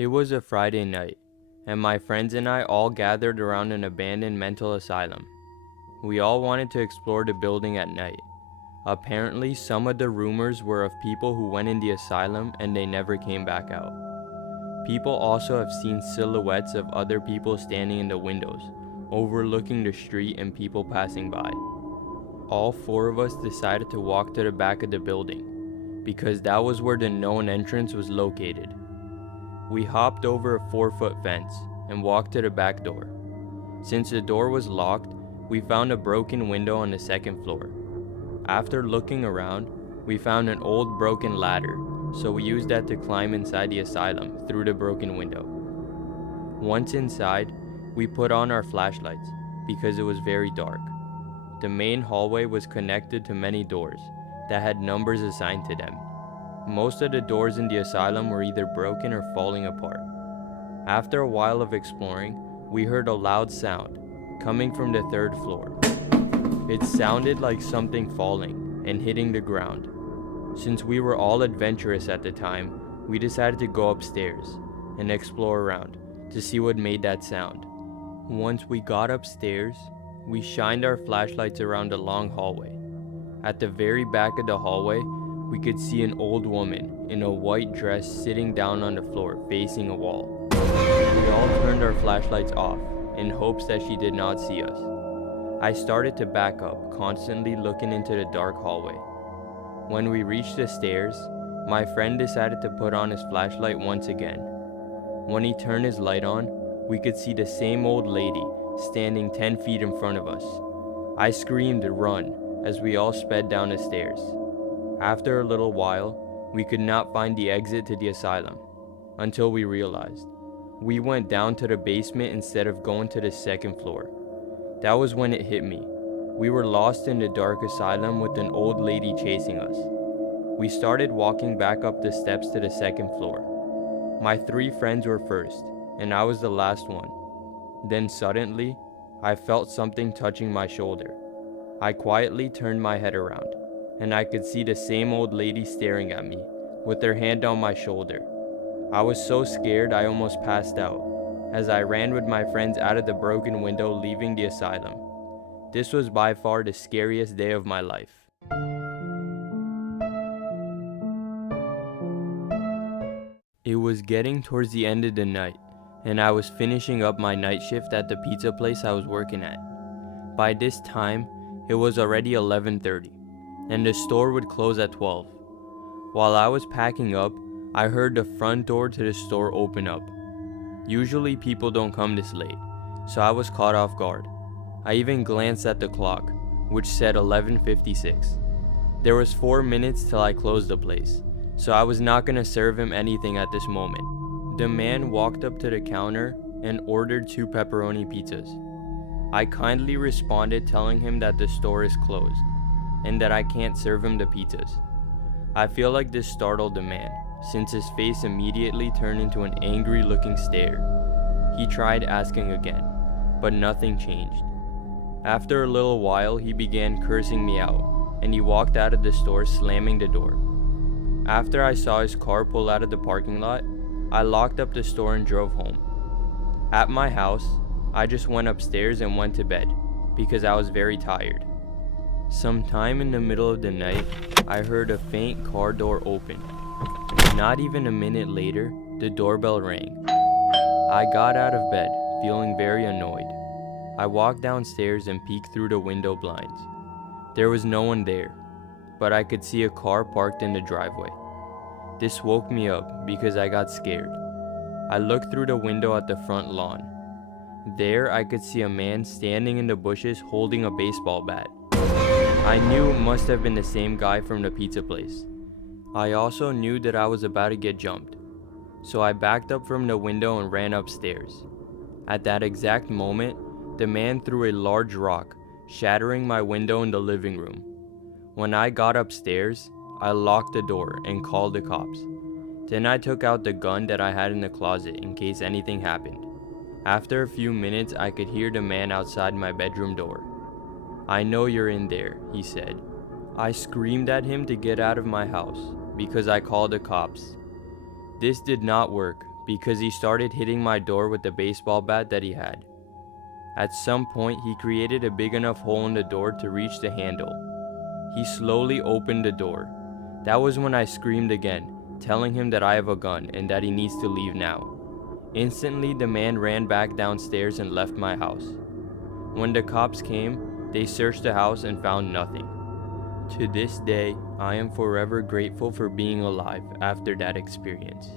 It was a Friday night, and my friends and I all gathered around an abandoned mental asylum. We all wanted to explore the building at night. Apparently, some of the rumors were of people who went in the asylum and they never came back out. People also have seen silhouettes of other people standing in the windows, overlooking the street and people passing by. All four of us decided to walk to the back of the building, because that was where the known entrance was located. We hopped over a 4-foot fence and walked to the back door. Since the door was locked, we found a broken window on the second floor. After looking around, we found an old broken ladder, so we used that to climb inside the asylum through the broken window. Once inside, we put on our flashlights because it was very dark. The main hallway was connected to many doors that had numbers assigned to them. Most of the doors in the asylum were either broken or falling apart. After a while of exploring, we heard a loud sound coming from the third floor. It sounded like something falling and hitting the ground. Since we were all adventurous at the time, we decided to go upstairs and explore around to see what made that sound. Once we got upstairs, we shined our flashlights around a long hallway. At the very back of the hallway, we could see an old woman in a white dress sitting down on the floor facing a wall. We all turned our flashlights off in hopes that she did not see us. I started to back up, constantly looking into the dark hallway. When we reached the stairs, my friend decided to put on his flashlight once again. When he turned his light on, we could see the same old lady standing 10 feet in front of us. I screamed "run" as we all sped down the stairs. After a little while, we could not find the exit to the asylum, until we realized. We went down to the basement instead of going to the second floor. That was when it hit me. We were lost in the dark asylum with an old lady chasing us. We started walking back up the steps to the second floor. My 3 friends were first, and I was the last one. Then suddenly, I felt something touching my shoulder. I quietly turned my head around, and I could see the same old lady staring at me, with her hand on my shoulder. I was so scared I almost passed out, as I ran with my friends out of the broken window leaving the asylum. This was by far the scariest day of my life. It was getting towards the end of the night, and I was finishing up my night shift at the pizza place I was working at. By this time, it was already 11:30, and the store would close at 12. While I was packing up, I heard the front door to the store open up. Usually people don't come this late, so I was caught off guard. I even glanced at the clock, which said 11:56. There was 4 minutes till I closed the place, so I was not gonna serve him anything at this moment. The man walked up to the counter and ordered 2 pepperoni pizzas. I kindly responded telling him that the store is closed, and that I can't serve him the pizzas. I feel like this startled the man, since his face immediately turned into an angry looking stare. He tried asking again, but nothing changed. After a little while, he began cursing me out, and he walked out of the store slamming the door. After I saw his car pull out of the parking lot, I locked up the store and drove home. At my house, I just went upstairs and went to bed, because I was very tired. Sometime in the middle of the night, I heard a faint car door open. Not even a minute later, the doorbell rang. I got out of bed, feeling very annoyed. I walked downstairs and peeked through the window blinds. There was no one there, but I could see a car parked in the driveway. This woke me up because I got scared. I looked through the window at the front lawn. There I could see a man standing in the bushes holding a baseball bat. I knew it must have been the same guy from the pizza place. I also knew that I was about to get jumped, so I backed up from the window and ran upstairs. At that exact moment, the man threw a large rock, shattering my window in the living room. When I got upstairs, I locked the door and called the cops. Then I took out the gun that I had in the closet in case anything happened. After a few minutes, I could hear the man outside my bedroom door. "I know you're in there," he said. I screamed at him to get out of my house because I called the cops. This did not work because he started hitting my door with the baseball bat that he had. At some point, he created a big enough hole in the door to reach the handle. He slowly opened the door. That was when I screamed again, telling him that I have a gun and that he needs to leave now. Instantly, the man ran back downstairs and left my house. When the cops came, they searched the house and found nothing. To this day, I am forever grateful for being alive after that experience.